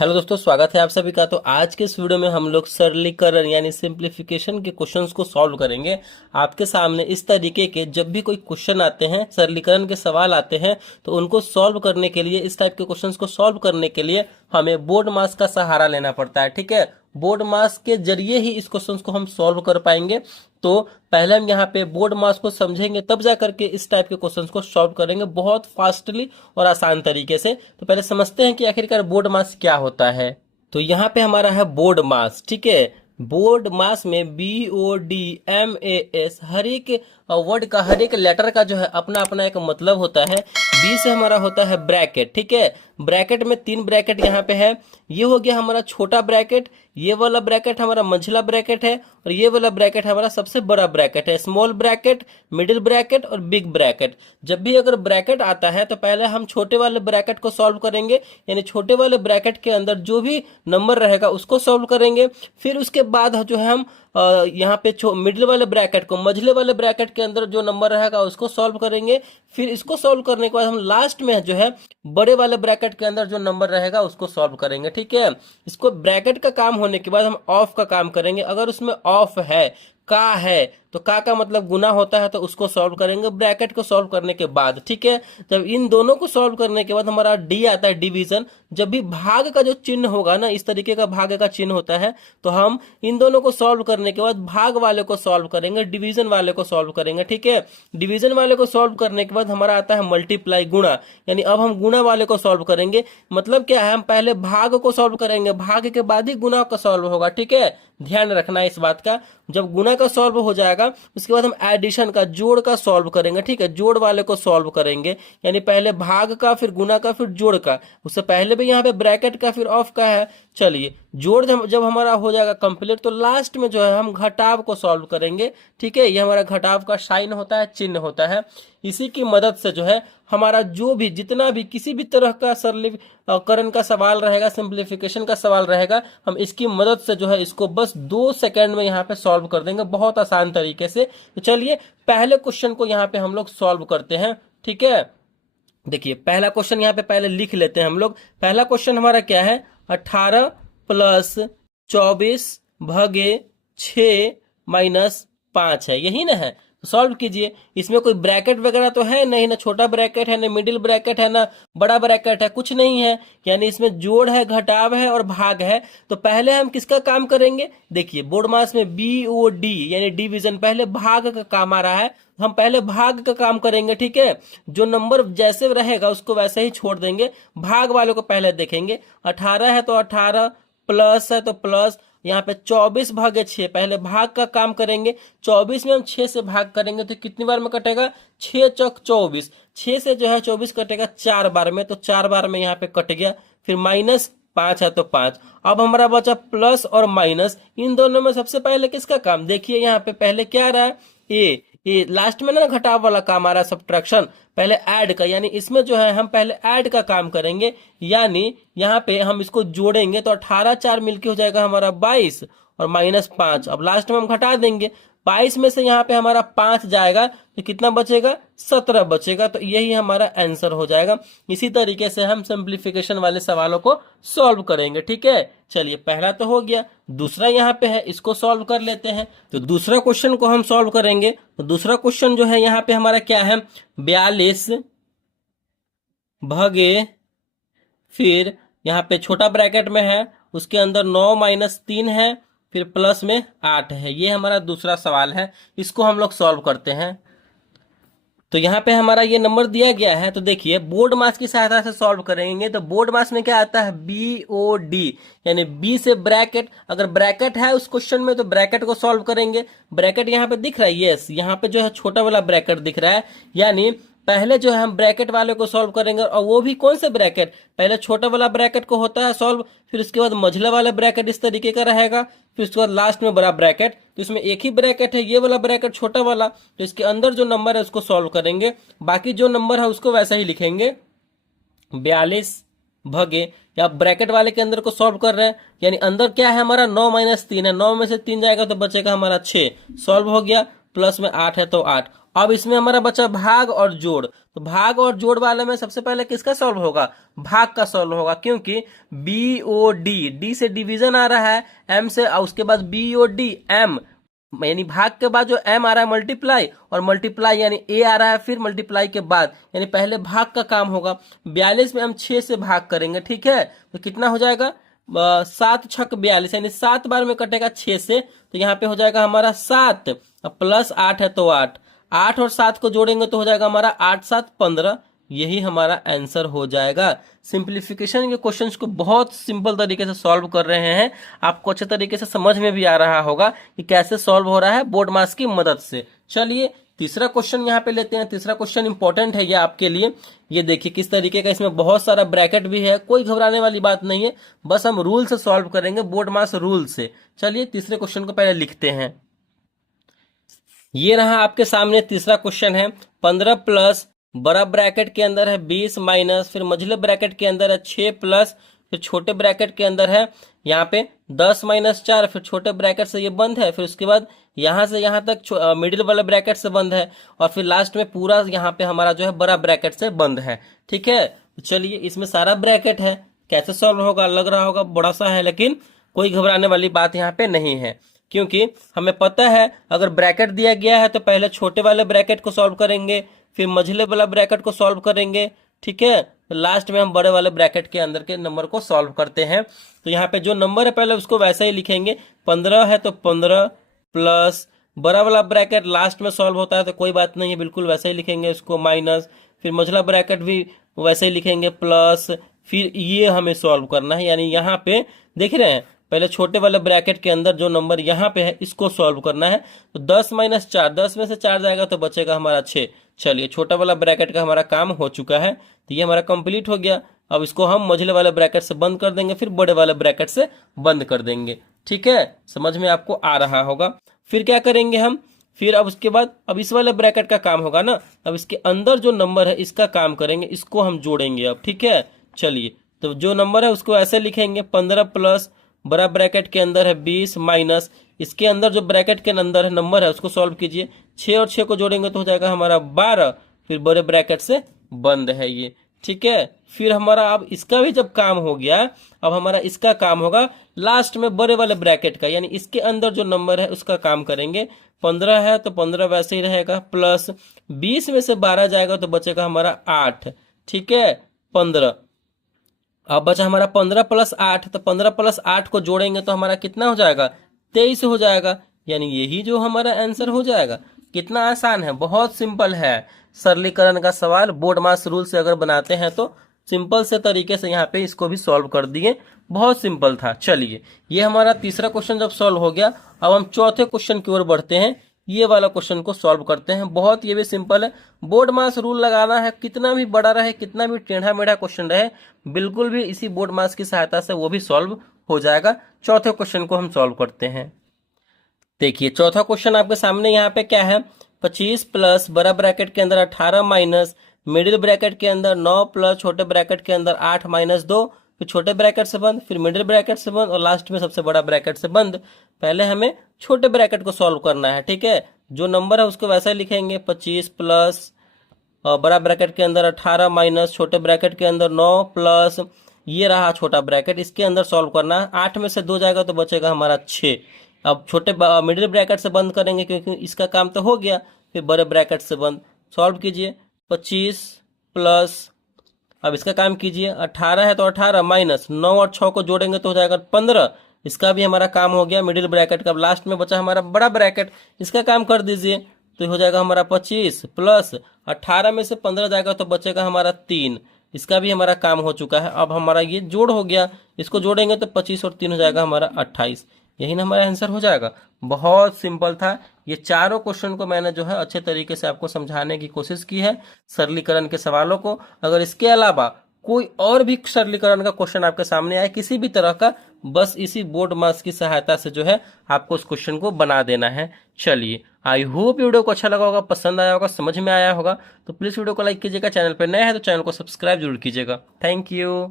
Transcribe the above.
Hello दोस्तों, स्वागत है आप सभी का। तो आज के इस वीडियो में हम लोग सरलीकरण यानी सिंप्लीफिकेशन के क्वेश्चंस को सॉल्व करेंगे। आपके सामने इस तरीके के जब भी कोई क्वेश्चन आते हैं, सरलीकरण के सवाल आते हैं, तो उनको सॉल्व करने के लिए, इस टाइप के क्वेश्चंस को सॉल्व करने के लिए हमें बोर्ड मास का सहारा लेना पड़ता है। ठीक है, बोर्ड मास के जरिए ही इस क्वेश्चन को हम सॉल्व कर पाएंगे। तो पहले हम यहाँ पे बोर्ड मास को समझेंगे, तब जा करके इस टाइप के क्वेश्चंस को सॉल्व करेंगे बहुत फास्टली और आसान तरीके से। तो पहले समझते हैं कि आखिरकार बोर्ड मास क्या होता है। तो यहाँ पे हमारा है बोर्ड मास। ठीक है, बोर्ड मास में BODMAS हर एक वर्ड का, हर एक लेटर का जो है अपना अपना एक मतलब होता है। बी से हमारा होता है ब्रैकेट। ठीक है, ब्रैकेट में 3 ब्रैकेट यहाँ पे है। ये हो गया हमारा छोटा ब्रैकेट, ये वाला ब्रैकेट हमारा मंझला ब्रैकेट है, और ये वाला ब्रैकेट हमारा सबसे बड़ा ब्रैकेट है। स्मॉल ब्रैकेट, मिडिल ब्रैकेट और बिग ब्रैकेट। जब भी अगर ब्रैकेट आता है तो पहले हम छोटे वाले ब्रैकेट को सॉल्व करेंगे, यानी छोटे वाले ब्रैकेट के अंदर जो भी नंबर रहेगा उसको सॉल्व करेंगे। फिर उसके बाद जो है हम यहाँ पे मिडिल वाले ब्रैकेट को, मझले वाले ब्रैकेट के अंदर जो नंबर रहेगा उसको सॉल्व करेंगे। फिर इसको सॉल्व करने के बाद हम लास्ट में जो है बड़े वाले ब्रैकेट के अंदर जो नंबर रहेगा उसको सॉल्व करेंगे। ठीक है, इसको ब्रैकेट का काम होने के बाद हम ऑफ का काम करेंगे। अगर उसमें ऑफ है, का है, तो का मतलब गुना होता है, तो उसको सॉल्व करेंगे ब्रैकेट को सॉल्व करने के बाद। ठीक है, जब इन दोनों को सॉल्व करने के बाद हमारा डी आता है, डिवीजन। जब भी भाग का जो चिन्ह होगा ना, इस तरीके का भाग का चिन्ह होता है, तो हम इन दोनों को सॉल्व करने के बाद भाग वाले को सॉल्व करेंगे, डिवीजन वाले को सॉल्व करेंगे। ठीक है, डिवीजन वाले को सॉल्व करने के बाद हमारा आता है मल्टीप्लाई, गुणा। यानी अब हम गुणा वाले को सॉल्व करेंगे। मतलब क्या है, हम पहले भाग को सॉल्व करेंगे, भाग के बाद ही गुणा का सॉल्व होगा। ठीक है, ध्यान रखना है इस बात का। जब गुणा का सॉल्व हो जाएगा उसके बाद हम एडिशन का, जोड़ का सॉल्व करेंगे। ठीक है, जोड़ वाले को सॉल्व करेंगे, यानी पहले भाग का, फिर गुणा का, फिर जोड़ का। उससे पहले भी यहाँ पे ब्रैकेट का, फिर ऑफ का है। चलिए, जोड़ जब हमारा हो जाएगा कंप्लीट, तो लास्ट में जो है हम घटाव को सॉल्व करेंगे। ठीक है, ये हमारा घटाव का साइन होता है, चिन्ह होता है। इसी की मदद से जो है हमारा जो भी, जितना भी किसी भी तरह का सरलीकरण का सवाल रहेगा, सिंप्लीफिकेशन का सवाल रहेगा, हम इसकी मदद से जो है इसको बस 2 सेकंड में यहाँ पे सॉल्व कर देंगे, बहुत आसान तरीके से। तो चलिए पहले क्वेश्चन को यहाँ पे हम लोग सॉल्व करते हैं। ठीक है, देखिए पहला क्वेश्चन यहाँ पे पहले लिख लेते हैं हम लोग। पहला क्वेश्चन हमारा क्या है, 18 प्लस 24 भागे 6 माइनस 5 है, यही ना है। तो सॉल्व कीजिए। इसमें कोई ब्रैकेट वगैरह तो है नहीं, ना छोटा ब्रैकेट है, ना मिडिल ब्रैकेट है, ना बड़ा ब्रैकेट है, कुछ नहीं है। यानी इसमें जोड़ है, घटाव है और भाग है। तो पहले हम किसका काम करेंगे, देखिए बोर्ड मास में BOD यानी डिवीजन, पहले भाग का काम आ रहा है। हम पहले भाग का काम करेंगे। ठीक है, जो नंबर जैसे रहेगा उसको वैसे ही छोड़ देंगे, भाग वालों को पहले देखेंगे। 18 है तो 18, प्लस है तो प्लस, यहाँ पे 24 भागे 6, पहले भाग का काम करेंगे। 24 में हम 6 से भाग करेंगे तो कितनी बार में कटेगा, 6 चौक 24, 6 से जो है 24 कटेगा 4 बार में, तो 4 बार में यहाँ पे कट गया। फिर माइनस 5 है तो 5। अब हमारा बचा प्लस और माइनस, इन दोनों में सबसे पहले किसका काम, देखिए यहाँ पे पहले क्या आ रहा है, ये लास्ट में ना घटाव वाला काम आ रहा है, सब्ट्रैक्शन। पहले ऐड का, यानी इसमें जो है हम पहले ऐड का काम करेंगे, यानी यहाँ पे हम इसको जोड़ेंगे तो 18 4 मिलके हो जाएगा हमारा 22 और माइनस 5। अब लास्ट में हम घटा देंगे, 22 में से यहाँ पे हमारा 5 जाएगा तो कितना बचेगा, 17 बचेगा। तो यही हमारा आंसर हो जाएगा। इसी तरीके से हम सिंप्लीफिकेशन वाले सवालों को सॉल्व करेंगे। ठीक है, चलिए पहला तो हो गया, दूसरा यहाँ पे है, इसको सॉल्व कर लेते हैं। तो दूसरा क्वेश्चन को हम सॉल्व करेंगे। तो दूसरा क्वेश्चन जो है यहाँ पे हमारा क्या है, 42 भागे, फिर यहाँ पे छोटा ब्रैकेट में है, उसके अंदर 9 माइनस 3 है, फिर प्लस में 8 है। ये हमारा दूसरा सवाल है, इसको हम लोग सॉल्व करते हैं। तो यहाँ पे हमारा ये नंबर दिया गया है, तो देखिए बोर्ड मास की सहायता से सॉल्व करेंगे। तो बोर्ड मास में क्या आता है, BOD, यानी बी से ब्रैकेट, अगर ब्रैकेट है उस क्वेश्चन में तो ब्रैकेट को सॉल्व करेंगे। ब्रैकेट यहाँ पे दिख रहा है, यस, यहाँ पे जो है छोटा वाला ब्रैकेट दिख रहा है, यानी पहले जो है हम ब्रैकेट वाले को सॉल्व करेंगे। और वो भी कौन से ब्रैकेट, पहले छोटा वाला ब्रैकेट को होता है सॉल्व, फिर उसके बाद मझला वाला ब्रैकेट इस तरीके का रहेगा, फिर उसके बाद लास्ट में बड़ा ब्रैकेट। तो इसमें एक ही ब्रैकेट है, ये वाला ब्रैकेट छोटा वाला, तो इसके अंदर जो नंबर है उसको सॉल्व करेंगे, बाकी जो नंबर है उसको वैसे ही लिखेंगे। 42 भगे, या ब्रैकेट वाले के अंदर को सॉल्व कर रहे हैं, यानी अंदर क्या है हमारा, 9 माइनस 3 है, 9 में से 3 जाएगा तो बचेगा हमारा 6, सॉल्व हो गया। प्लस में 8 है तो 8, अब इसमें हमारा बचा भाग और जोड़। तो भाग और जोड़ वाले में सबसे पहले किसका सॉल्व होगा? भाग का सॉल्व होगा, क्योंकि बी ओ डी, डी से डिवीजन आ रहा है, एम से, और उसके बाद बी ओ डी एम, यानी भाग के बाद जो एम आ रहा है मल्टीप्लाई, और मल्टीप्लाई यानी ए आ रहा है फिर मल्टीप्लाई के बाद, यानी पहले भाग का काम होगा। 42 में हम 6 से भाग करेंगे, ठीक है, तो कितना हो जाएगा? 7×6 = 42, यानी 7 बार में कटेगा 6 से, तो यहाँ पे हो जाएगा हमारा 7, प्लस 8 है तो 8, 8 और 7 को जोड़ेंगे तो हो जाएगा हमारा 8 7 15। यही हमारा आंसर हो जाएगा। सिंप्लीफिकेशन के क्वेश्चंस को बहुत सिंपल तरीके से सॉल्व कर रहे हैं, आपको अच्छे तरीके से समझ में भी आ रहा होगा कि कैसे सॉल्व हो रहा है बोर्ड मास की मदद से। चलिए तीसरा क्वेश्चन यहाँ पे लेते हैं। तीसरा क्वेश्चन इंपॉर्टेंट है ये आपके लिए। ये देखिए किस तरीके का, इसमें बहुत सारा ब्रैकेट भी है, कोई घबराने वाली बात नहीं है, बस हम रूल से सॉल्व करेंगे, बोर्ड मास रूल से। चलिए तीसरे क्वेश्चन को पहले लिखते हैं। ये रहा आपके सामने तीसरा क्वेश्चन है। 15 प्लस बड़ा ब्रैकेट के अंदर है 20 माइनस, फिर मझले ब्रैकेट के अंदर है 6 प्लस, फिर छोटे ब्रैकेट के अंदर है यहाँ पे 10 माइनस 4, फिर छोटे ब्रैकेट से ये बंद है, फिर उसके बाद यहाँ से यहाँ तक मिडिल वाला ब्रैकेट से बंद है, और फिर लास्ट में पूरा यहाँ पे हमारा जो है बड़ा ब्रैकेट से बंद है। ठीक है, तो चलिए इसमें सारा ब्रैकेट है, कैसे सॉल्व होगा? लग रहा होगा बड़ा सा है, लेकिन कोई घबराने वाली बात यहाँ पे नहीं है, क्योंकि हमें पता है अगर ब्रैकेट दिया गया है तो पहले छोटे वाले ब्रैकेट को सॉल्व करेंगे, फिर मझले वाला ब्रैकेट को सॉल्व करेंगे, ठीक है, तो लास्ट में हम बड़े वाले ब्रैकेट के अंदर के नंबर को सॉल्व करते हैं। तो यहाँ पे जो नंबर है पहले उसको वैसे ही लिखेंगे, 15 है तो 15 प्लस बड़ा वाला ब्रैकेट लास्ट में सॉल्व होता है तो कोई बात नहीं है, बिल्कुल वैसे ही लिखेंगे उसको, माइनस, फिर मझला ब्रैकेट भी वैसे ही लिखेंगे, प्लस, फिर ये हमें सॉल्व करना है, यानी यहाँ पे देख रहे हैं पहले छोटे वाले ब्रैकेट के अंदर जो नंबर यहाँ पे है इसको सॉल्व करना है। तो 10 माइनस 4, 10 में से 4 जाएगा तो बचेगा हमारा 6। चलिए छोटा वाला ब्रैकेट का हमारा काम हो चुका है, तो ये हमारा कंप्लीट हो गया। अब इसको हम मझले वाले ब्रैकेट से बंद कर देंगे, फिर बड़े वाले ब्रैकेट से बंद कर देंगे। ठीक है, समझ में आपको आ रहा होगा। फिर क्या करेंगे हम? फिर अब उसके बाद अब इस वाले ब्रैकेट का काम होगा ना, अब इसके अंदर जो नंबर है इसका काम करेंगे, इसको हम जोड़ेंगे अब। ठीक है, चलिए तो जो नंबर है उसको ऐसे लिखेंगे, 15 प्लस बड़ा ब्रैकेट के अंदर है 20 माइनस, इसके अंदर जो ब्रैकेट के अंदर है नंबर है उसको सॉल्व कीजिए, 6 और 6 को जोड़ेंगे तो हो जाएगा हमारा 12, फिर बड़े ब्रैकेट से बंद है ये। ठीक है, फिर हमारा अब इसका भी जब काम हो गया, अब हमारा इसका काम होगा लास्ट में बड़े वाले ब्रैकेट का, यानी इसके अंदर जो नंबर है उसका काम करेंगे। 15 है तो 15 वैसे ही रहेगा, प्लस 20 में से 12 जाएगा तो बचेगा हमारा 8। ठीक है, 15, अब बचा हमारा 15 प्लस 8, तो 15 प्लस 8 को जोड़ेंगे तो हमारा कितना हो जाएगा? 23 हो जाएगा, यानी यही जो हमारा आंसर हो जाएगा। कितना आसान है, बहुत सिंपल है। सरलीकरण का सवाल बोर्ड मास रूल से अगर बनाते हैं तो सिंपल से तरीके से यहाँ पे इसको भी सॉल्व कर दिए, बहुत सिंपल था। चलिए ये हमारा तीसरा क्वेश्चन जब सॉल्व हो गया, अब हम चौथे क्वेश्चन की ओर बढ़ते हैं। ये वाला क्वेश्चन को सॉल्व करते हैं, बहुत ये भी सिंपल है। बोर्ड मास रूल लगाना है, कितना भी बड़ा रहे, कितना भी टेढ़ा मेढ़ा क्वेश्चन रहे, बिल्कुल भी इसी बोर्ड मास की सहायता से वो भी सॉल्व हो जाएगा। चौथे क्वेश्चन को हम सॉल्व करते हैं। देखिए चौथा क्वेश्चन आपके सामने यहाँ पे क्या है, 25 प्लस बड़ा ब्रैकेट के अंदर 18 माइनस मिडिल ब्रैकेट के अंदर 9 प्लस छोटे ब्रैकेट के अंदर 8 माइनस 2, फिर छोटे ब्रैकेट से बंद, फिर मिडिल ब्रैकेट से बंद, और लास्ट में सबसे बड़ा ब्रैकेट से बंद। पहले हमें छोटे ब्रैकेट को सॉल्व करना है। ठीक है, जो नंबर है उसको वैसा ही लिखेंगे, 25 प्लस बड़ा ब्रैकेट के अंदर 18 माइनस छोटे ब्रैकेट के अंदर 9 प्लस ये रहा छोटा ब्रैकेट, इसके अंदर सॉल्व करना है। 8 में से 2 जाएगा तो बचेगा हमारा 6। अब छोटे मिडिल ब्रैकेट से बंद करेंगे क्योंकि इसका काम तो हो गया, फिर बड़े ब्रैकेट से बंद। सॉल्व कीजिए, 25 प्लस, अब इसका काम कीजिए, 18 है तो 18 माइनस 9 और 6 को जोड़ेंगे तो हो जाएगा 15, इसका भी हमारा काम हो गया मिडिल ब्रैकेट का। अब लास्ट में बचा हमारा बड़ा ब्रैकेट, इसका काम कर दीजिए तो हो जाएगा हमारा 25 प्लस 18 में से 15 जाएगा तो बचेगा हमारा 3, इसका भी हमारा काम हो चुका है। अब हमारा ये जोड़ हो गया, इसको जोड़ेंगे तो 25 और 3 हो जाएगा हमारा 28, यही ना हमारा आंसर हो जाएगा। बहुत सिंपल था। ये चारों क्वेश्चन को मैंने जो है अच्छे तरीके से आपको समझाने की कोशिश की है, सरलीकरण के सवालों को। अगर इसके अलावा कोई और भी सरलीकरण का क्वेश्चन आपके सामने आए किसी भी तरह का, बस इसी बोर्ड मास की सहायता से जो है आपको उस क्वेश्चन को बना देना है। चलिए आई होप वीडियो को अच्छा लगा होगा, पसंद आया होगा, समझ में आया होगा, तो प्लीज वीडियो को लाइक कीजिएगा। चैनल पर नया है तो चैनल को सब्सक्राइब जरूर कीजिएगा। Thank you.